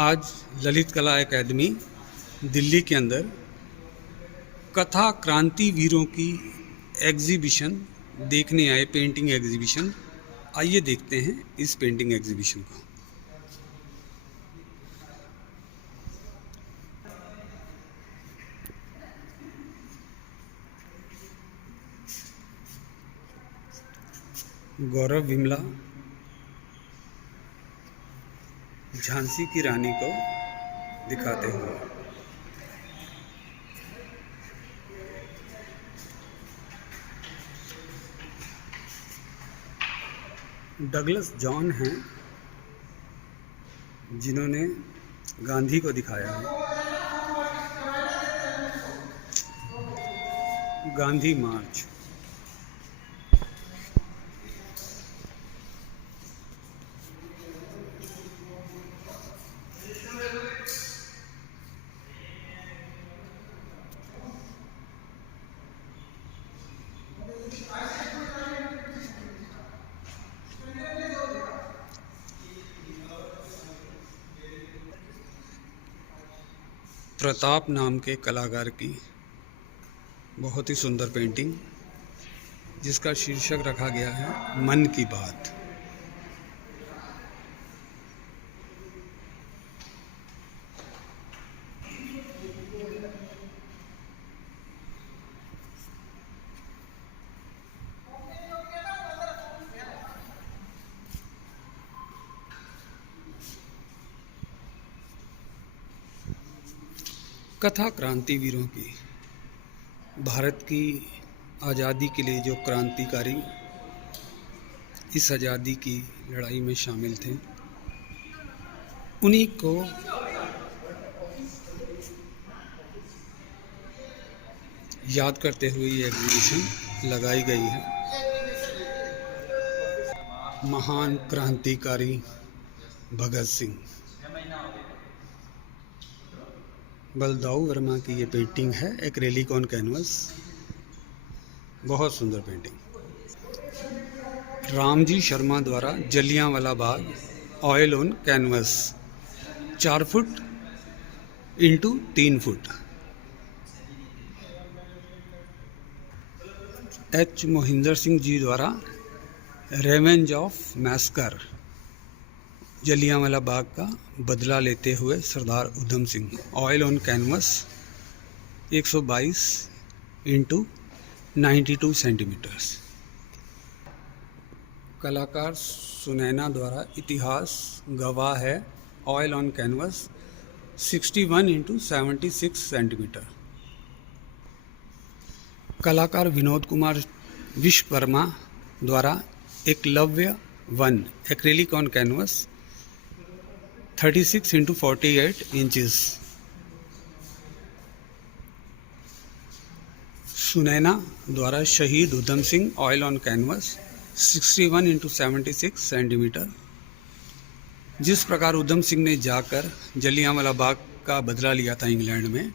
आज ललित कला एकेडमी दिल्ली के अंदर कथा क्रांति वीरों की एग्जीबिशन देखने आए, पेंटिंग एग्जीबिशन। आइए देखते हैं इस पेंटिंग एग्जीबिशन को। गौरव विमला झांसी की रानी को दिखाते हुए। डगलस जॉन हैं जिन्होंने गांधी को दिखाया है। गांधी मार्च। प्रताप नाम के कलाकार की बहुत ही सुंदर पेंटिंग, जिसका शीर्षक रखा गया है मन की बात। कथा क्रांति वीरों की, भारत की आज़ादी के लिए जो क्रांतिकारी इस आज़ादी की लड़ाई में शामिल थे, उन्हीं को याद करते हुए ये एग्जीबिशन लगाई गई है। महान क्रांतिकारी भगत सिंह, बलदाऊ वर्मा की ये पेंटिंग है, एक्रेलिक ऑन कैनवस। बहुत सुंदर पेंटिंग। रामजी शर्मा द्वारा Jallianwala Bagh, oil on canvas, 4 foot into 3 foot. H Mohinder Singh ji द्वारा revenge of massacre, Jallianwala Bagh का बदला लेते हुए Sardar Udham Singh, oil on canvas, 122 into 92 centimetres. कलाकार सुनैना द्वारा इतिहास गवाह है, oil on canvas, 61 into 76 centimetre. कलाकार विनोद कुमार विश्वकर्मा द्वारा Eklavya 1, acrylic on canvas, 36 into 48 inches. Sunaina द्वारा शहीद Udham Singh, oil on canvas, 61 into 76 centimetre. जिस प्रकार उधम सिंह ने जाकर जलियांवाला बाग का बदला लिया था इंग्लैंड में,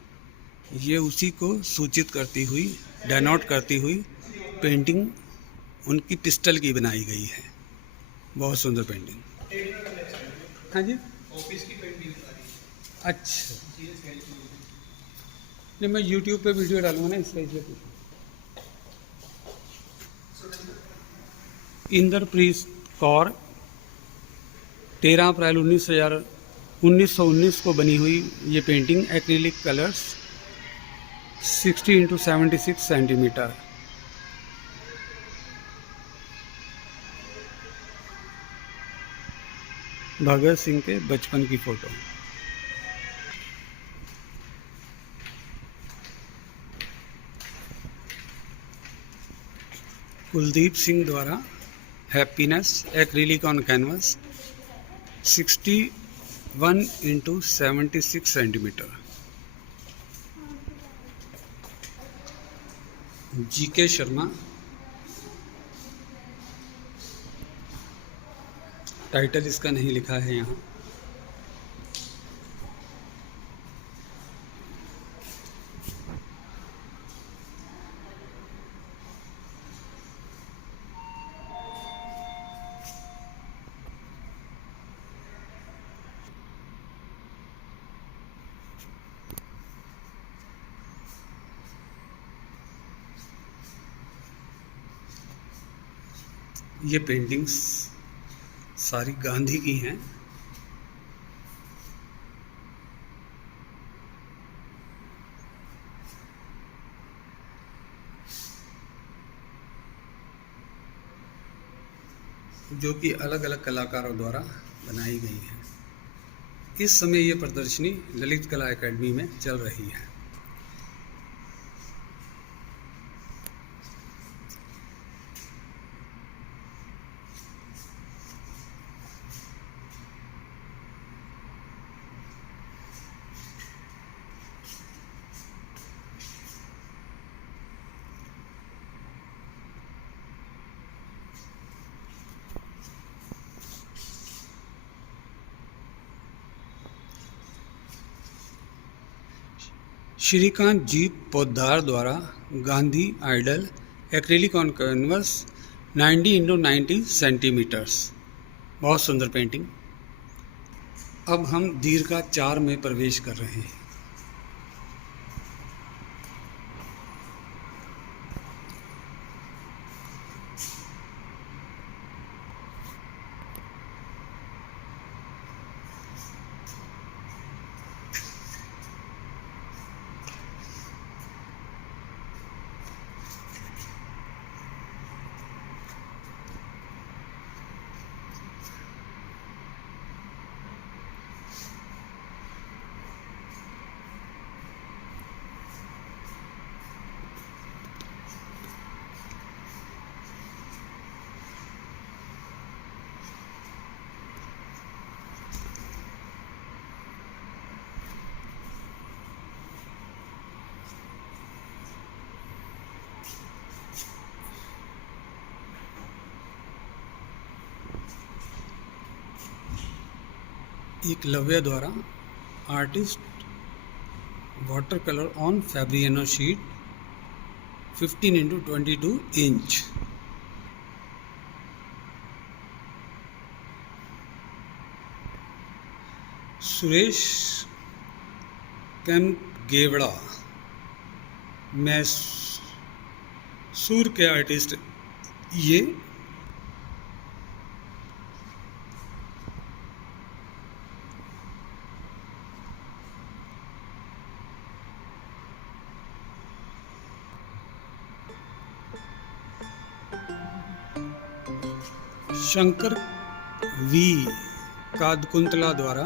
ये उसी को सूचित करती हुई, डेनोट करती हुई पेंटिंग उनकी पिस्टल की बनाई गई है। बहुत सुंदर पेंटिंग। हाँ जी, ऑफिस की पेंटिंग। अच्छा, नहीं मैं YouTube पे वीडियो डालूंगा ना, इसका इसलिए पूछूं। इंद्रप्रीत कौर, 13 अप्रैल 1919 को बनी हुई ये painting, acrylic colours, 60 into 76 centimetre. Bhagat Singh के बचपन की फोटो। कुलदीप सिंह द्वारा happiness, acrylic on canvas, 61 into 76 centimetre. GK Sharma, title इसका नहीं लिखा है यहाँ। ये पेंटिंग्स सारी गांधी की हैं। जो कि अलग अलग कलाकारों द्वारा बनाई गई हैं। इस समय ये प्रदर्शनी ललित कला एकेडमी में चल रही है। श्रीकांत जी पोद्दार द्वारा Gandhi idol acrylic on canvas 90x90 centimetres. बहुत सुंदर पेंटिंग। अब हम दीर्घा 4 में प्रवेश कर रहे हैं। एकलव्य द्वारा artist water colour on Fabriano sheet 15x22 inch. Suresh Kemgevada Mysore के आर्टिस्ट ये शंकर वी कादकुंतला द्वारा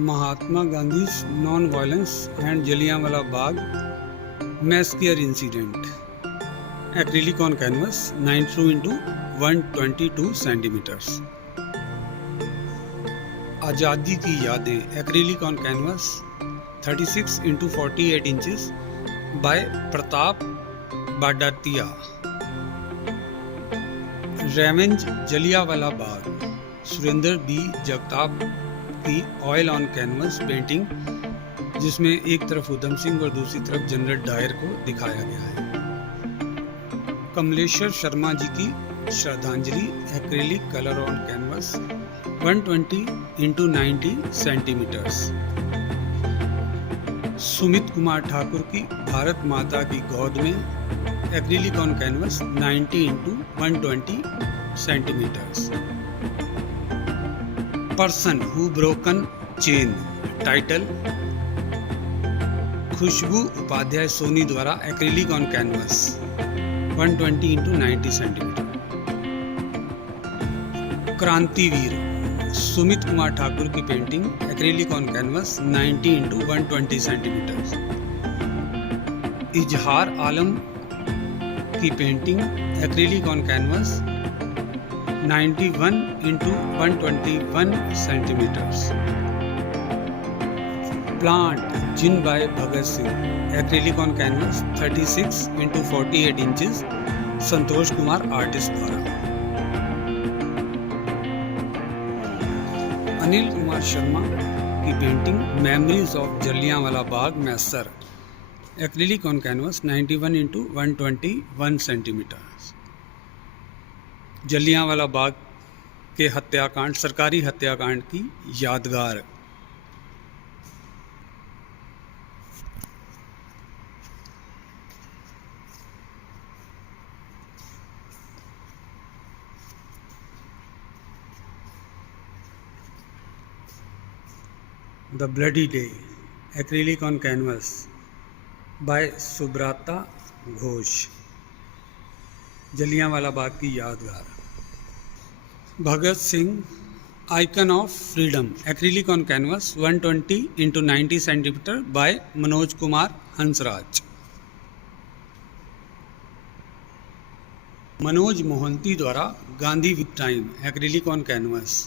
Mahatma Gandhi non violence and Jallianwala Bagh massacre incident acrylic on canvas 92x122 centimetres. आज़ादी की यादें acrylic on canvas 36x48 inches by Pratap Badatiya. Revenge Jallianwala Bagh Surendra B Jagtap की ऑयल ऑन कैनवस पेंटिंग, जिसमें एक तरफ उधम सिंह और दूसरी तरफ जनरल डायर को दिखाया गया है। कमलेश्वर शर्मा जी की श्रद्धांजलि acrylic colour on canvas 120x90 centimetres. Sumit Kumar Thakur की भारत माता की गोद में acrylic on canvas 90x120 centimetres. Person who broken chain title Khushboo Upadhyay Soni द्वारा acrylic on canvas 120x90 centimetre. क्रांतिवीर सुमित कुमार ठाकुर की painting acrylic on canvas 90x120 centimetre. Izhar Alam की painting acrylic on canvas 91x121 centimetres. Plant जिन by Bhagat Singh acrylic on canvas 36x48 inches Santosh Kumar artist द्वारा। अनिल कुमार शर्मा की painting memories of Jallianwala Bagh massacre acrylic on canvas 91x121 centimetre. Jallianwala Bagh के हत्याकांड सरकारी हत्याकांड की यादगार। The bloody day acrylic on canvas by Subrata Ghosh. Jallianwala Bagh की यादगार। Bhagat Singh icon of freedom acrylic on canvas 120 into 90 centimetre by Manoj Kumar Hansraj. Manoj Mohanty द्वारा Gandhi with time acrylic on canvas.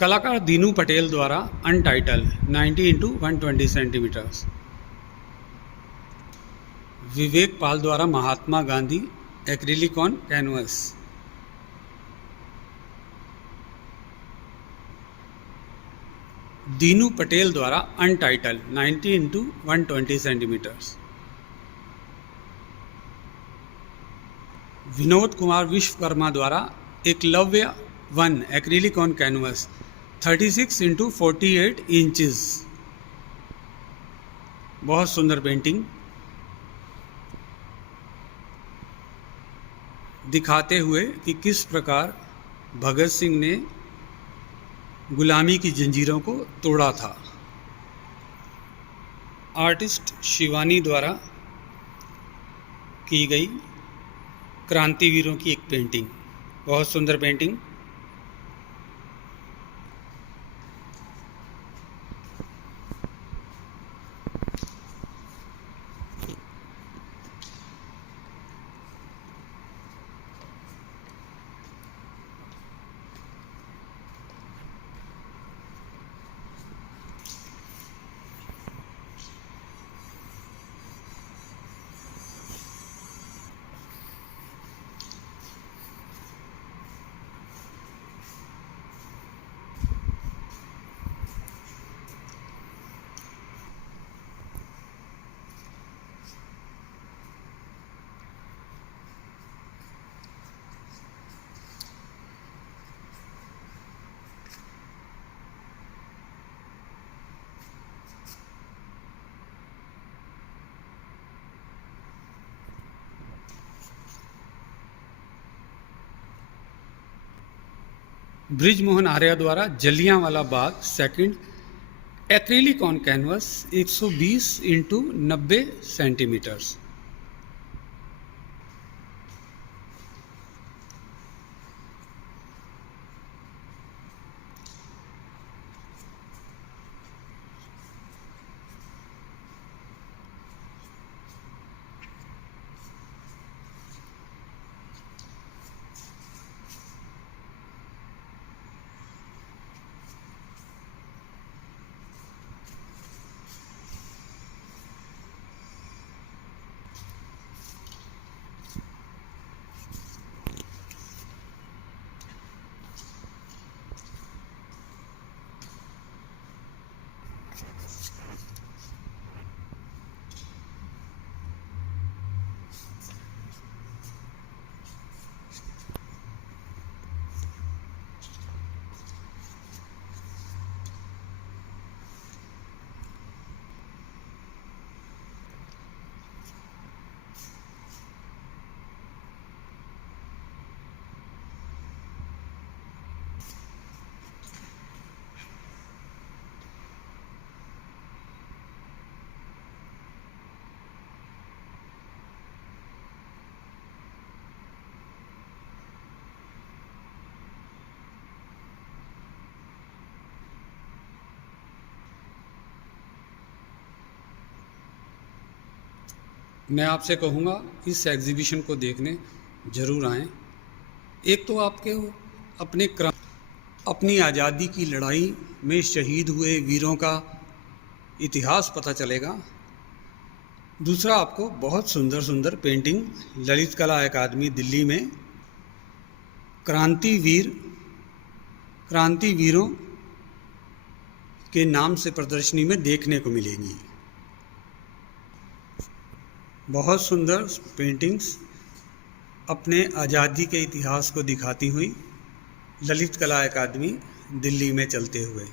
कलाकार दीनू पटेल द्वारा untitled 90 into 120 centimetres. Vivek Pal द्वारा Mahatma Gandhi acrylic on canvas. Dinu Patel द्वारा untitled 90 into 120 centimetres. Vinod Kumar Vishwakarma द्वारा Eklavya 1 acrylic on canvas 36 into 48 inches. बहुत सुंदर पेंटिंग दिखाते हुए कि किस प्रकार भगत सिंह ने गुलामी की जंजीरों को तोड़ा था। आर्टिस्ट शिवानी द्वारा की गई क्रांतिवीरों की एक पेंटिंग, बहुत सुंदर पेंटिंग। ब्रिजमोहन आर्या द्वारा Jallianwala Bagh second acrylic on canvas 120 into 90 centimetres. मैं आपसे कहूँगा इस एग्जीबिशन को देखने ज़रूर आएँ। एक तो आपके अपनी आज़ादी की लड़ाई में शहीद हुए वीरों का इतिहास पता चलेगा। दूसरा, आपको बहुत सुंदर सुंदर पेंटिंग ललित कला अकादमी दिल्ली में क्रांतिवीरों के नाम से प्रदर्शनी में देखने को मिलेंगी। बहुत सुंदर पेंटिंग्स अपने आज़ादी के इतिहास को दिखाती हुई ललित कला अकादमी दिल्ली में चलते हुए।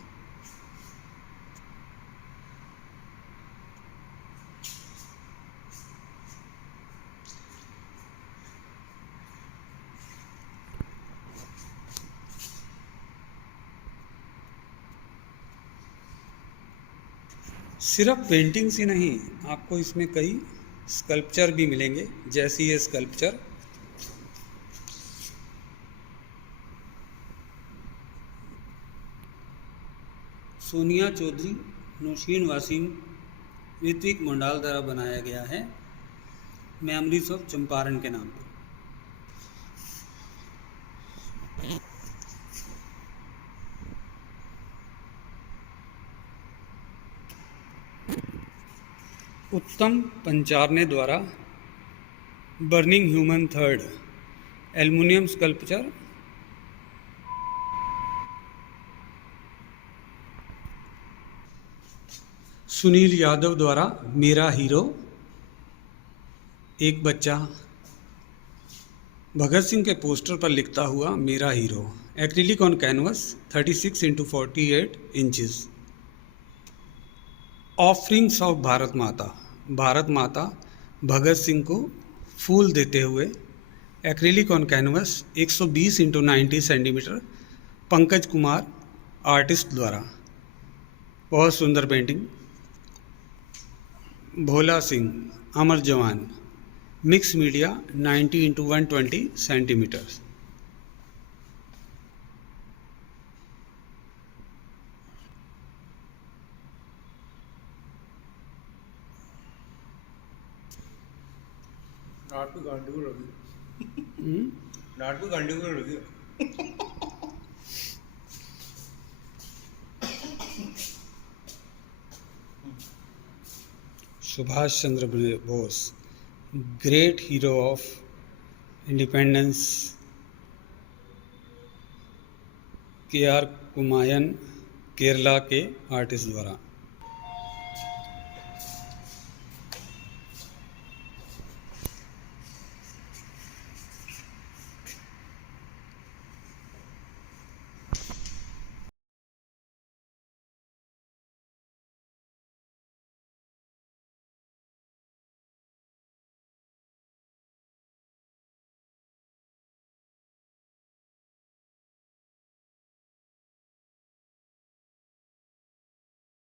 सिर्फ पेंटिंग्स ही नहीं, आपको इसमें कई स्कल्पचर भी मिलेंगे, जैसे ये स्कल्पचर सोनिया चौधरी, नौशीन वासीम, ऋत्विक मोंडाल द्वारा बनाया गया है, मेमोरीज ऑफ चंपारण के नाम पर। उत्तम पंचारने द्वारा burning human third, aluminium sculpture. Sunil Yadav द्वारा मेरा हीरो, एक बच्चा भगत सिंह के पोस्टर पर लिखता हुआ मेरा hero, acrylic on canvas 36 into 48 inches. Offerings of Bharat माता, भारत माता भगत सिंह को फूल देते हुए, acrylic on canvas 120 into 90 centimetre, Pankaj Kumar artist द्वारा। बहुत सुंदर पेंटिंग। भोला सिंह अमर जवान, मिक्स मीडिया 90 इंटू 120 सेंटीमीटर। నాటు గండు కూడా నాటు గండు కూడా Subhash Chandra Bose, great hero of independence, K R Kumayan Kerala के आर्टिस्ट द्वारा।